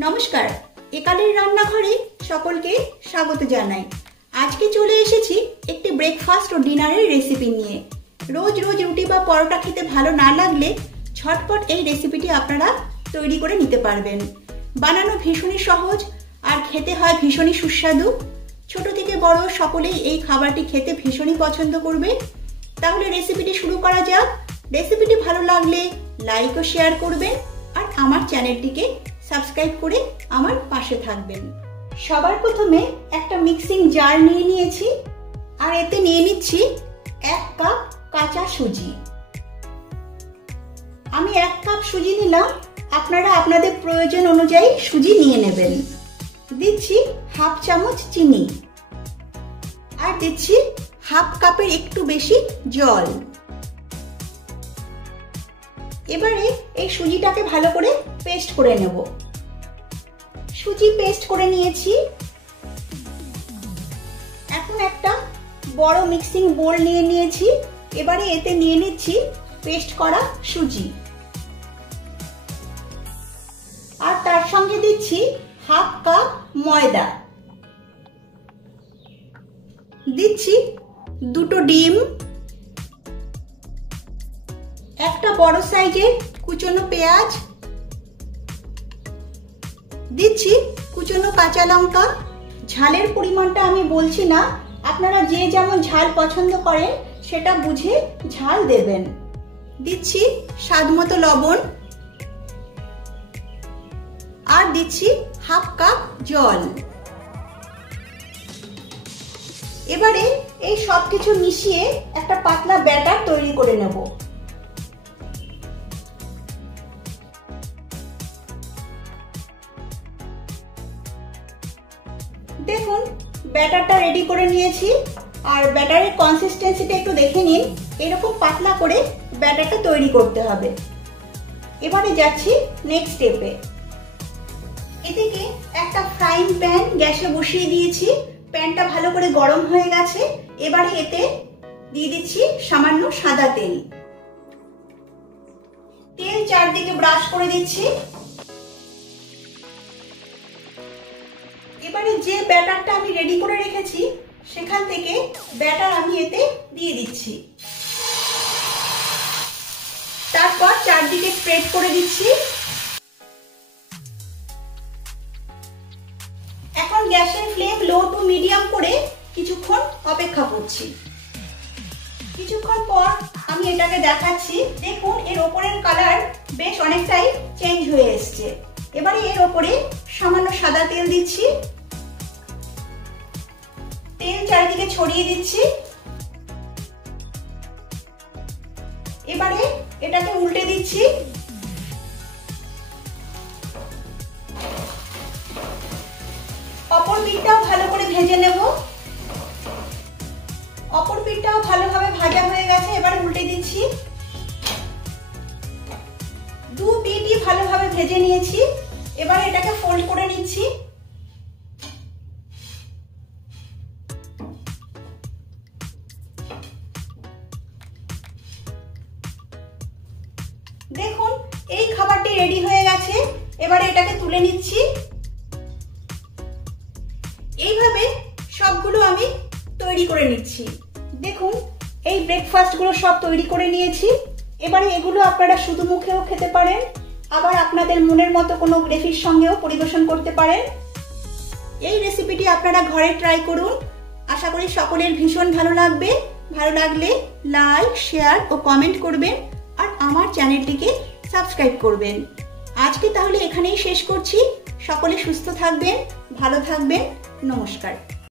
নমস্কার, একালের রান্নাঘরে সকলকে স্বাগত জানাই। আজকে চলে এসেছি একটি ব্রেকফাস্ট ও ডিনারের রেসিপি নিয়ে। রোজ রোজ রুটি বা পরোটা খেতে ভালো না লাগলে ঝটপট এই রেসিপিটি আপনারা তৈরি করে নিতে পারবেন। বানানো ভীষণই সহজ আর খেতে হয় ভীষণই সুস্বাদু। ছোট থেকে বড় সকলেই এই খাবারটি খেতে ভীষণই পছন্দ করবে। তাহলে রেসিপিটি শুরু করা যাক। রেসিপিটি ভালো লাগলে লাইক ও শেয়ার করবেন আর আমার চ্যানেলটিকে সাবস্ক্রাইব করে আমার পাশে থাকবেন। সবার প্রথমে একটা মিক্সিং জার নিয়ে নিয়েছি আর এতে নিয়ে নিচ্ছি 1 কাপ কাঁচা সুজি। আমি 1 কাপ সুজি নিলাম, আপনারা আপনাদের প্রয়োজন অনুযায়ী সুজি নিয়ে নেবেন। দিচ্ছি হাফ চামচ চিনি আর দিচ্ছি হাফ কাপের একটু বেশি জল। এবারে এই সুজিটাকে ভালো করে পেস্ট করে নেব। সুজি পেস্ট করে নিয়েছি। এখন একটা বড় মিক্সিং বোল নিয়ে নিয়েছি। এবারে এতে নিয়ে নিচ্ছি পেস্ট করা সুজি আর তার সঙ্গে দিচ্ছি হাফ কাপ ময়দা। দিচ্ছি 2টো ডিম, একটা বড় সাইজের কুচনো পেঁয়াজ, দিচ্ছি কুচনো কাঁচা লঙ্কা। ঝালের পরিমাণটা আমি বলছি না, আপনারা যে যেমন ঝাল পছন্দ করেন সেটা বুঝে ঝাল দেবেন। দিচ্ছি স্বাদমতো লবণ আর দিচ্ছি হাফ কাপ জল। এবারে এই সব কিছু মিশিয়ে একটা পাতলা ব্যাটার তৈরি করে নেব। দেখুন ব্যাটারটা রেডি করে নিয়েছি আর ব্যাটারের কনসিস্টেন্সিটা একটু দেখে নিন। এরকম পাতলা করে ব্যাটারটা তৈরি করতে হবে। এবারে যাচ্ছি নেক্সট স্টেপে। এদিকে একটা ফ্রাইং প্যান গ্যাসে বসিয়ে দিয়েছি। প্যানটা ভালো করে গরম হয়ে গেছে। এবারে এতে দিয়ে দিচ্ছি সামান্য সাদা তেল। তেল চারদিকে ব্রাশ করে দিচ্ছি। এবারে যে ব্যাটারটা আমি রেডি করে রেখেছি সেখান থেকে ব্যাটার আমি এতে দিয়ে দিচ্ছি। তারপর চারদিকে স্প্রেড করে দিচ্ছি। এখন গ্যাসের ফ্লেম লো টু মিডিয়াম করে কিছুক্ষণ অপেক্ষা করছি। কিছুক্ষণ পর আমি এটাকে দেখাচ্ছি। দেখুন এর ওপরের কালার বেশ অনেকটাই চেঞ্জ হয়ে এসছে। এবারে এর ওপরে সামান্য সাদা তেল দিচ্ছি। তেল চারিদিকে ছড়িয়ে দিচ্ছি। এবারে এটাকে উল্টে দিচ্ছি। অপর পিঠটাও ভালো করে ভেজে নেব। অপর পিঠটাও ভালোভাবে ভাজা হয়ে গেছে। এবারে উল্টে দিচ্ছি। দু পিঠই ভালোভাবে ভেজে নিয়েছি। এবার এটাকে ফোল্ড করে নিচ্ছি। দেখুন এই খাবারটি রেডি হয়ে গেছে। এবারে এটাকে তুলে নিচ্ছি। এইভাবে সবগুলো আমি তৈরি করে নিচ্ছি। দেখুন এই ব্রেকফাস্ট গুলো সব তৈরি করে নিয়েছি। এবারে এগুলো আপনারা শুধু মুখেও খেতে পারেন, আবার আপনাদের মনের মতো কোনো গ্রেভির সঙ্গেও পরিবেশন করতে পারেন। এই রেসিপিটি আপনারা ঘরে ট্রাই করুন। আশা করি সকলের ভীষণ ভালো লাগবে। ভালো লাগলে লাইক, শেয়ার ও কমেন্ট করবেন আর আমার চ্যানেলটিকে সাবস্ক্রাইব করবেন। আজকে তাহলে এখানেই শেষ করছি। সকলে সুস্থ থাকবেন, ভালো থাকবেন। নমস্কার।